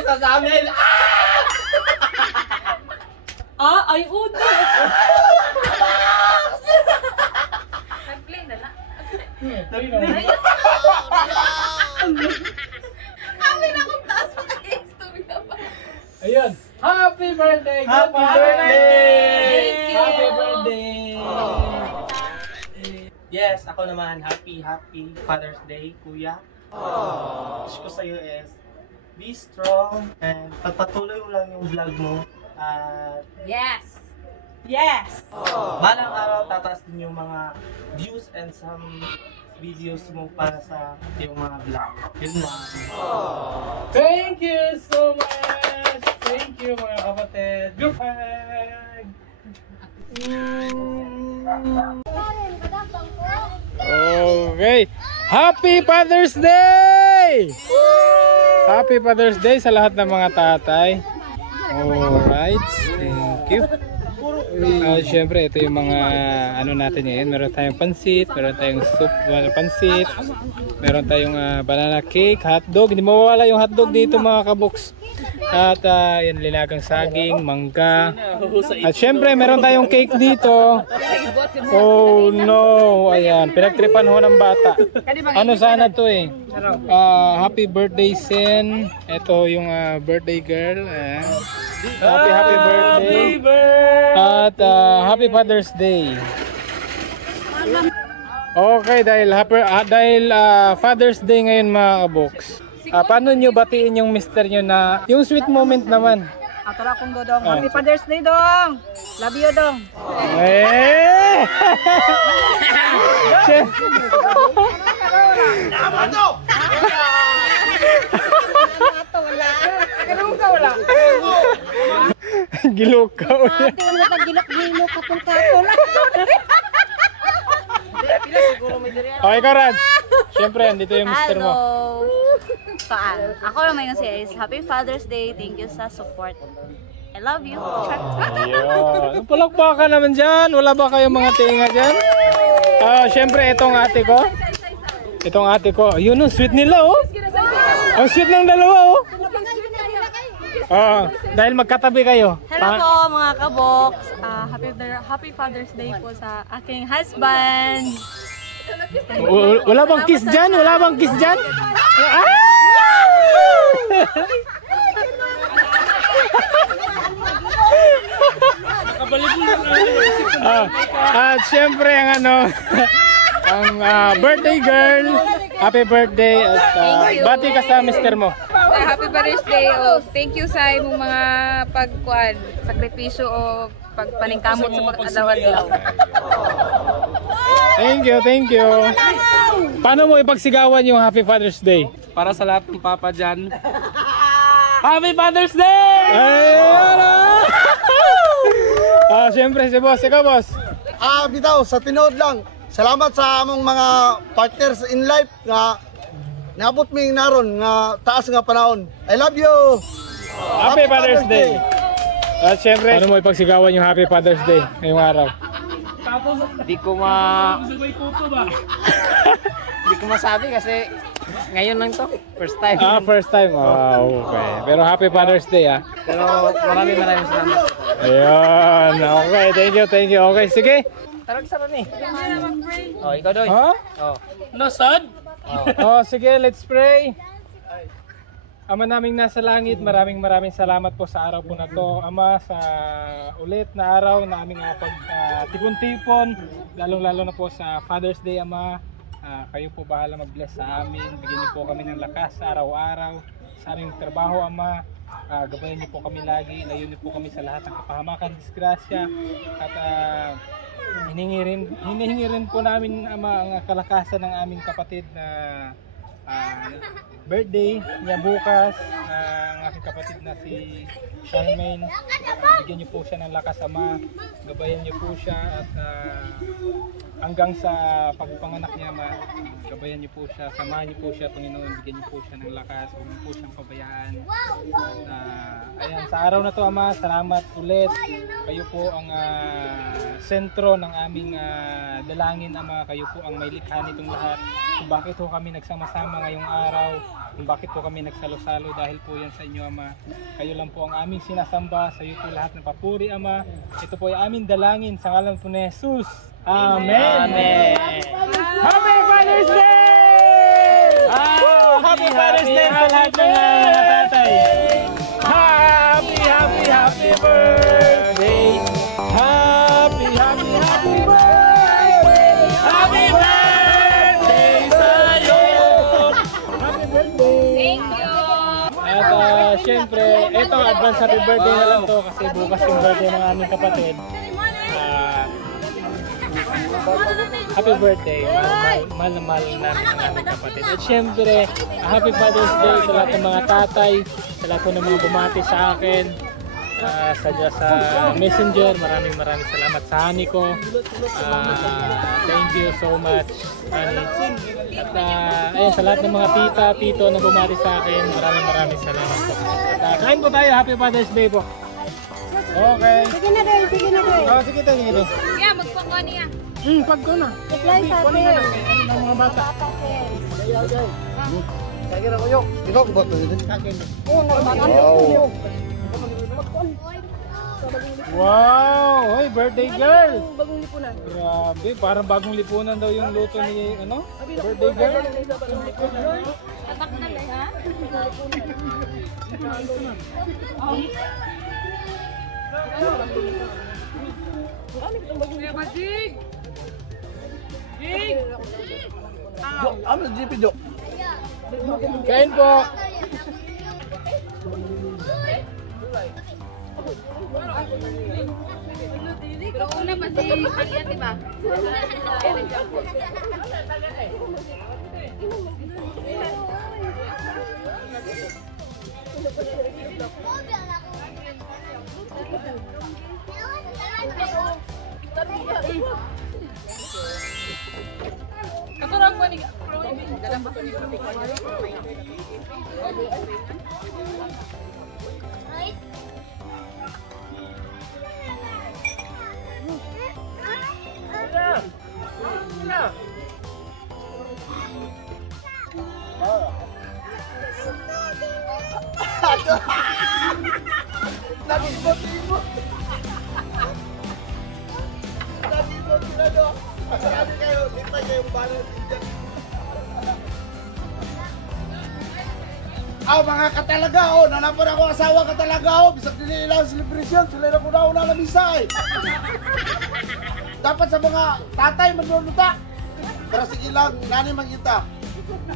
kaysa sa amin. Ay, udo. Nag-play na lang. Amin akong taas pa kay istorya pa. Ayun. Happy birthday! Happy birthday! Happy birthday! Yes, ako naman. Happy Father's Day, Kuya. Wish ko sa'yo is be strong and pagpatuloy mo lang yung vlog mo. At Yes! balang araw tataas din yung mga views and some videos mo para sa yung mga vlog. Yun lang. Thank you so much! Thank you mga kapatid! Group hug! Okay! Happy Father's Day! Happy Father's Day sa lahat ng mga tatay. Alright, thank you. Siyempre, ito yung mga ano natin ngayon. Meron tayong pansit, meron tayong soup, pansit, meron tayong banana cake, hotdog. Hindi mawawala yung hotdog dito mga kaboks. At yan, linagang saging, mangga. At siyempre, meron tayong cake dito. Oh no, ayan, pinagtripan ho ng bata. Ano sana to eh? Happy birthday Sen. Ito yung birthday girl. Happy birthday. At happy Father's Day. Okay, dahil Father's Day ngayon mga kaboks. Paano nyo batiin yung mister nyo na yung sweet moment naman? Tara kong dodong. Happy Father's Day dong. Love you dong. Eh! Gilukaw niya. Gilok kapul-kapul. Okay ka, Rad. Siyempre, andito yung mister mo. Paan? Ako naman yung is Happy Father's Day. Thank you sa support. I love you. Ayun. Palakpakan naman dyan. Wala ba kayong mga tinga dyan? Siyempre, itong ate ko. Itong ate ko. Ayun, ang sweet nila, oh. Ang sweet ng dalawa, oh. Dahil magkatabi kayo. Hello po mga kaboks. Happy Father's Day po sa aking husband. Wala bang kiss dyan? Wala bang kiss dyan? At syempre ang ang birthday girl, happy birthday at bati ka sa mister mo. Happy birthday. Thank you sa imong mga pagkuan, sakripisyo o pagpaningkamot sa pag-adlaw-adlaw. Thank you. Paano mo ipagsigawan yung Happy Father's Day? Para sa lahat ng papa dyan. Happy Father's Day! Siyempre si boss, ikaw boss. Bitaw, sa tinood lang. Salamat sa among mga partners in life nga naabot mi naron nga taas nga panahon. I love you. Happy Father's Day. At siyempre, paano mo ipagsigawan yung Happy Father's Day ngayong araw? Hindi ko masabi kasi ngayon lang to. First time. First time. Okay. Pero Happy Father's Day Pero maraming salamat. Ayun. Okay, thank you. Okay, sige. Tarag sa ni. Ikaw doy. No, son? Sige, let's pray. Ama naming nasa langit, maraming salamat po sa araw po na to. Ama, sa ulit na araw na aming pagtipon-tipon, lalong-lalo na po sa Father's Day, Ama. Kayo po bahala mag-bless sa amin. Bigyan niyo po kami ng lakas sa araw-araw, sa aming trabaho, Ama. Gabayan niyo po kami lagi, layo niyo po kami sa lahat ng kapahamakan, disgrasya. At hinihingi rin po namin, Ama, ang kalakasan ng aming kapatid na birthday niya bukas, ang aking kapatid na si Charmaine. Bigyan niyo po siya ng lakas, Ama. Gabayan niyo po siya at hanggang sa pagpanganak niya, Ama, gabayan niyo po siya, samahan niyo po siya, Panginoon. Bigyan niyo po siya ng lakas, huwag niyo po siyang pabayaan. At ayan, sa araw na to, Ama, salamat ulit. Kayo po ang sentro ng aming dalangin, Ama. Kayo po ang may likha nitong lahat. Kung bakit ho kami nagsama-sama ngayong araw, kung bakit po kami nagsalo-salo dahil po yan sa inyo Ama. Kayo lang po ang aming sinasamba, sa iyo po lahat ng papuri Ama. Ito po ay aming dalangin sa ngalan po ni Jesus. Amen. Amen. Happy Father's Day! Happy Father's Day sa lahat ng mga tatay. Happy birthday! Happy birthday! Happy birthday sa'yo! Happy birthday! Thank you! At syempre, ito advance happy birthday na lang to kasi bukas yung birthday ng aming kapatid. Happy birthday, mahal na mahal namin ang aming kapatid. At syempre, happy Father's Day sa lahat ng mga tatay, sa lahat ng mga bumati sa akin, sa Messenger. Maraming salamat sa honey ko. Thank you so much, honey. At ayun, sa lahat ng mga tita, tito na bumati sa akin, maraming salamat po. At kain po tayo, happy Father's Day po. Okay. Sige na din, sige na din. Oh, sige tayo. Yeah, magpakuha niya. Pag ko na. Reply sa Kunin na lang ng mga bata. Kaya na ko yun. Ikaw ko ba ito? Wow! Hoy, birthday girl! Bagong lipunan. Grabe, parang bagong lipunan daw yung luto ni, ano? Birthday girl? Tatak na lang, ha? Ano GP Jo? Kain po! Pero una pa si Pagyan, di ba? Katurang ko ni dalam baso ni Mga katalagao, nanapan ako asawa katalagao, bisag dili ilang celebration, sila na kuna-una na misay. Dapat sa mga tatay magluluta. Pero sige lang, nani magkita.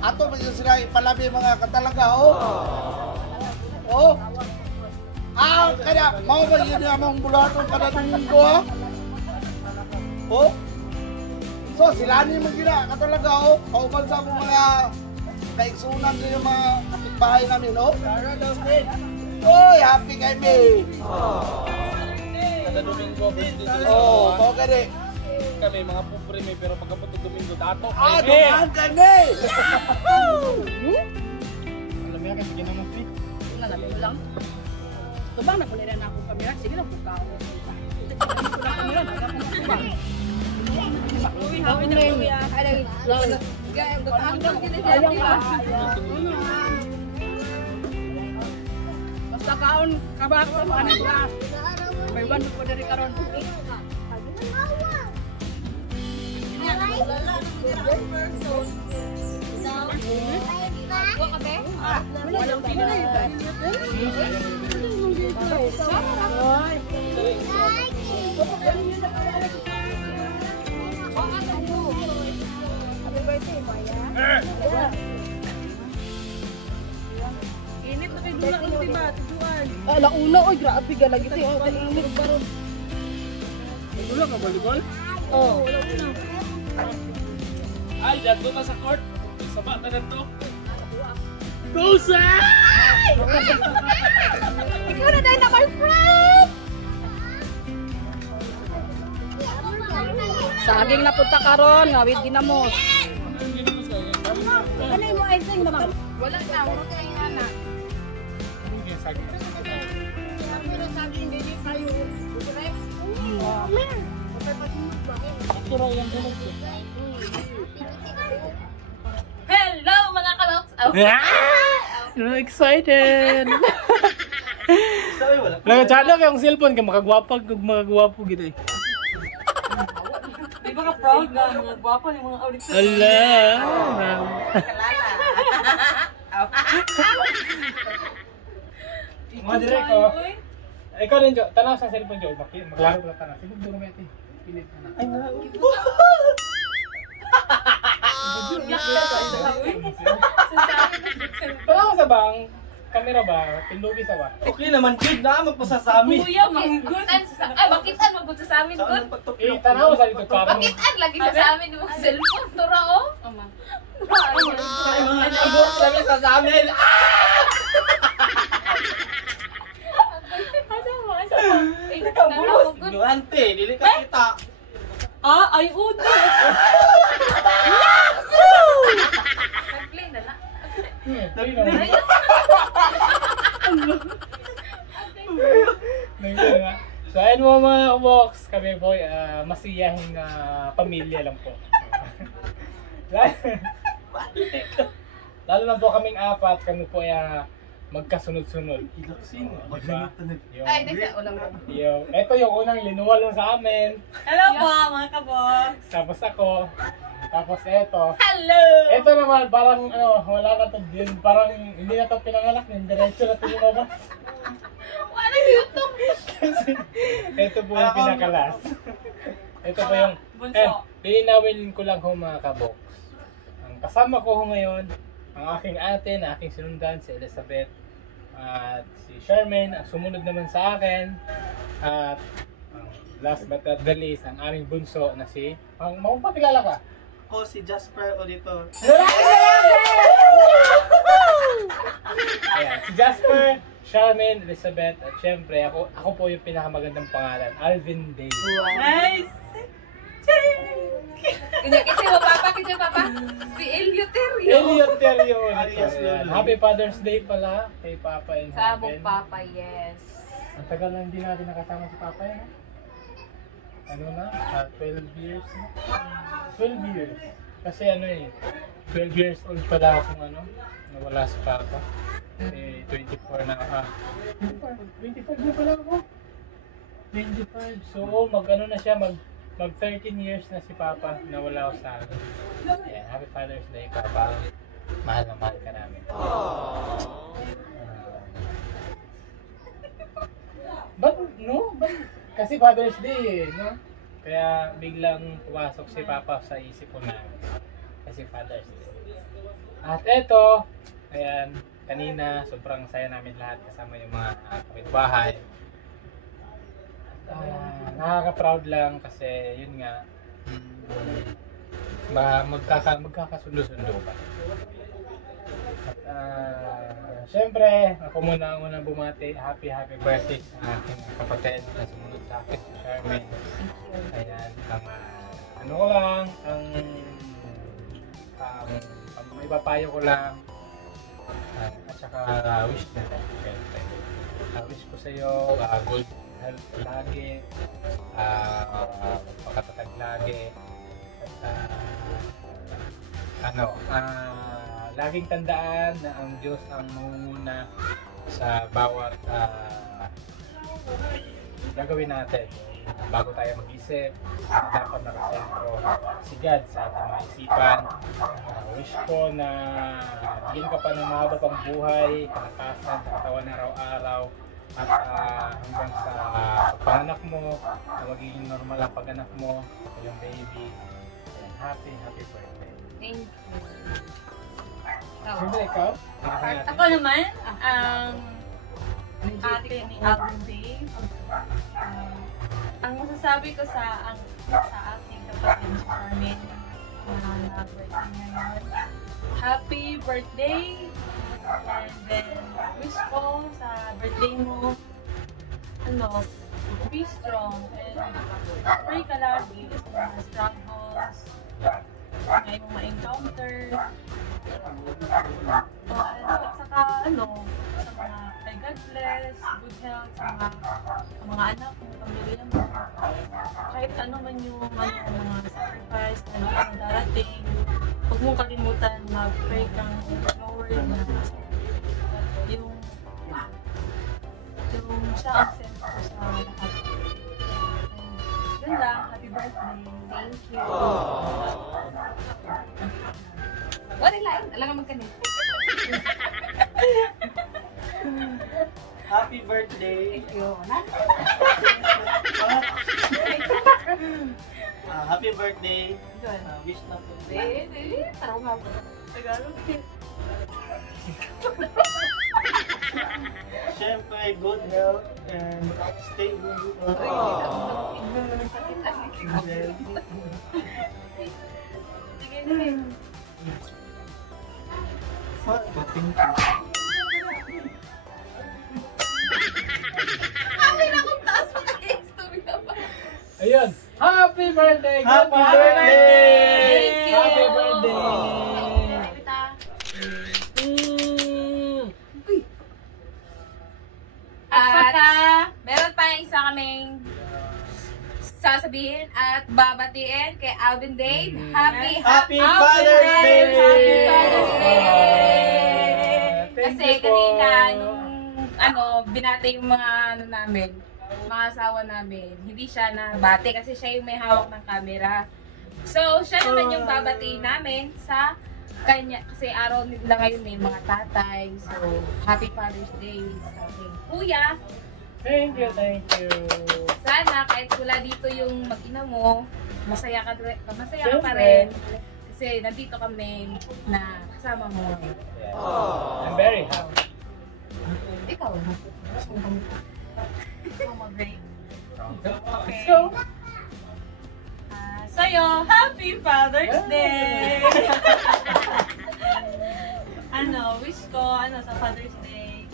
Ato ba sila ipalabi mga katalagao? Oh. Kaya mau ba yun yung among bulaton kada domingo ha? Oh. So sila ni magkita katalagao, kauban sa among mga kaigsunan din yung mga kapitbahay namin, no? Oy, happy kay me! Kada Domingo, Oo, gani. kami mga pupre may pero pagkaputog Domingo, dato Dumaan kay me! Alam mo yan kasi ginamos ni? Nalamin mo lang. Ito ba, napunira na akong kamera? Sige lang, puka ako. Kamera, nagapang kubang. Uy, happy na kuya. Basta kaon kabak sa kanan ka. May one ko dari karon. Walang pila na yun. Init na kayo dula ng tiba, tujuan. Launa, oy, grabe ka lagi ito. Init baron. Dula ka volleyball? Oo. Ay, dito ka sa court. Sa bata na to. Kusay! Ikaw na dahil na my friend! Saging na punta karon, ngawid ginamos. Ano yung mga icing na ma'am? Wala na, wala kayo na. Hello mga kaloks! Excited! Sabi, wala. Nagachada kayong cellphone kay makagwapag magagwapo gid eh. Di ba ka proud nga mga gwapo ng mga auditor? Ala. Mga dire ko. Ikaw din Jo, tanaw sa cellphone Jo, maglaro lang tanaw. Sige duro meti. Pilit na. Ay na. Tanaw sa bang kamera ba? Pindugi sa ba? Okay naman, kid na magpasasami. Kuya, makitan sa ay makitan magud sa amin Saan gud. ang pagtukyo? Tanaw sa dito parang Makitaan lagi sa amin yung cellphone. Tura oh. Ama. Ay, mga ibot kami sa amin. Kabulos. Ignorante, dili ka kita. Ah, ay udo. Nag-play na na. So ayun mo mga box, kami po masiyahing pamilya lang po. Lalo na po kaming apat, kami po ay magkasunod-sunod. Ilaksin. Diba? Ay, di sa ulang ko. Ito yung unang linuwal sa amin. Hello po mga kabox. Tapos ako. Tapos eto. Hello. Ito naman, parang wala na to din. Parang hindi na to pinanganak. Diretso na to lumabas. Wala YouTube. Kasi ito po yung pinakalas. Ito po yung... Bunso. Lilinawin ko lang ho mga kabox. Ang kasama ko ho ngayon, ang aking ate na aking sinundan, si Elizabeth. At si Charmaine, ang sumunod naman sa akin. At last but not the least, ang aming bunso na si... Magpakilala ka? Ako si Jasper Auditor. Ayan, si Jasper, Charmaine, Elizabeth, at syempre, ako po yung pinakamagandang pangalan, Alvin Day. Nice. Kanya papa. Si Eleuterio. Eleuterio. Alias Lolo. Happy Father's Day pala kay Papa in Sa heaven. mong papa, yes. Ang tagal na hindi natin nakasama si Papa eh. Ano na? 12 years na? 12 years. Kasi 12 years old pala akong nawala si Papa. 24 na ako. 25 na pala ako. 25. So, mag-ano na siya, mag 13 years na si Papa nawala ako sa akin. Yeah, Happy Father's Day, Papa. Mahal na mahal ka namin. But kasi Father's Day no? Kaya biglang pumasok si Papa sa isip ko na kasi Father's Day. At eto, ayan, kanina sobrang saya namin lahat kasama yung mga kapitbahay. Nakaka-proud lang kasi yun nga magkakasundo-sundo pa. At syempre, ako muna bumati. Happy birthday sa aking kapatid na sumunod sa akin, si Charmaine. Ayan, ang ko lang, ang may papayo ko lang at saka wish na lang, syempre. Wish ko sa iyo good health lagi, pagkatatag lagi, at laging tandaan na ang Diyos ang mangunguna sa bawat gagawin natin. Bago tayo mag-isip, dapat nakasentro si God sa ating mga isipan. Wish ko na bigyan ka pa ng mahaba pang buhay, kalakasan sa katawan araw-araw, at hanggang sa pag-anak mo, na magiging normal ang pag-anak mo, yung baby. And happy birthday. Thank you. Siyempre ikaw? Ako naman, ang ate ni Alvin Day. Ang masasabi ko sa ating kapatid si Charmaine na birthday ngayon. Happy birthday! And then, wish ko sa birthday mo, be strong and pray ka lagi sa mga struggles na iyong ma-encounter. At saka, sa mga kay God bless, good health, sa mga anak mo, pamilya mo. Kahit ano man yung mga sacrifice, ano ang darating, huwag mong kalimutan mag-pray kang Lord na siya ang center ko sa lahat. Yun lang, happy birthday. Thank you. Wala lang, alam mo magkanil. Happy birthday. Thank you. Happy birthday. Good. Wish na po. Tarong nga po. Tagalog. Siyempre, good health and stable. Sige, sige. Thank you. Ayun. Happy birthday! Happy birthday! Happy birthday! At meron pa yung isa kaming sasabihin at babatiin kay Alvin Dave. Happy Father's Day! Happy Father's Day! Thank Kasi you po. kanina, nung binati yung mga namin, mga asawa namin, hindi siya nabati kasi siya yung may hawak ng camera. So, siya naman yung babatiin namin sa kanya, kasi araw nila ngayon may mga tatay. So, Happy Father's Day sa aking kuya. Thank you, thank you. Sana kahit wala dito yung mag-ina mo, masaya ka pa Siyempre. rin. Kasi nandito kami na kasama mo. I'm very happy. Ikaw, Let's go! Sa'yo, Happy Father's Day! Wish ko, sa Father's Day,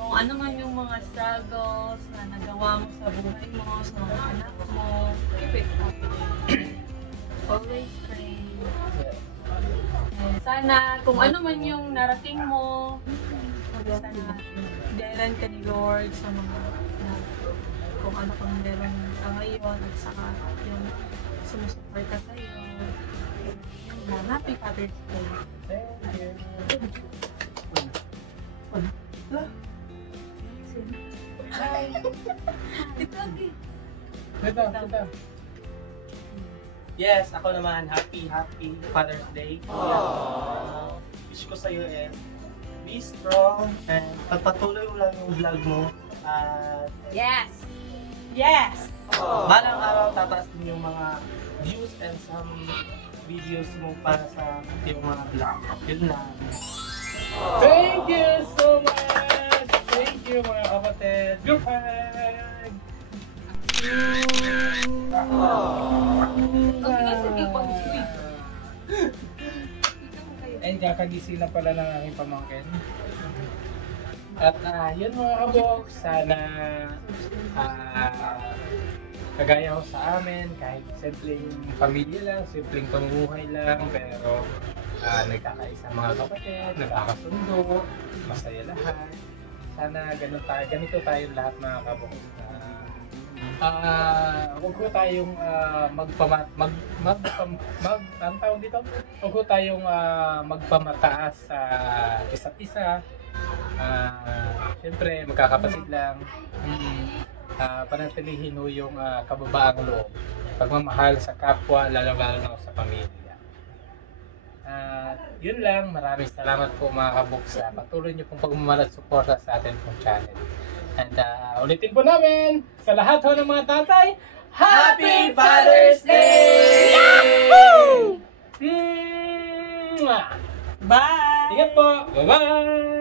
kung ano man yung mga struggles na nagawa mo sa buhay mo, sa mga anak mo, keep it up. Always pray. And sana, kung ano man yung narating mo, sana, dahilan ka ni Lord sa mga kung ano kung meron ka ngayon at saka yung sumusupport ka sa'yo. Yun lang. Happy Father's Day. Thank you. Ito. Yes, ako naman, happy Father's Day. Wish ko sa'yo is, be strong and pagpatuloy mo lang yung vlog mo. At yes! Yes! balang araw tataas din yung mga views and some videos mo para sa yung mga vlog. Yun lang. Thank you so much! Thank you mga kapatid! Good hug! Ay, kakagising na pala ng aking pamangkin. At yun mga kabok, sana kagaya ko sa amin, kahit simpleng pamilya lang, simpleng pamumuhay lang, pero nagkakaisa mga kapatid, nagkakasundo, masaya lahat. Sana ganito tayong lahat mga kabok. Huwag ko tayong huwag ko tayong magpamataas sa isa't isa. Siyempre magkakapatid lang. Panatilihin mo yung kababaang loob, pagmamahal sa kapwa, lalo na sa pamilya. Yun lang, maraming salamat po mga kabuk sa patuloy niyo pong pagmamahal at suporta sa atin pong channel. And ulitin po namin sa lahat ho ng mga tatay, Happy Father's Day! Yahoo! Bye! Ingat po! Bye-bye!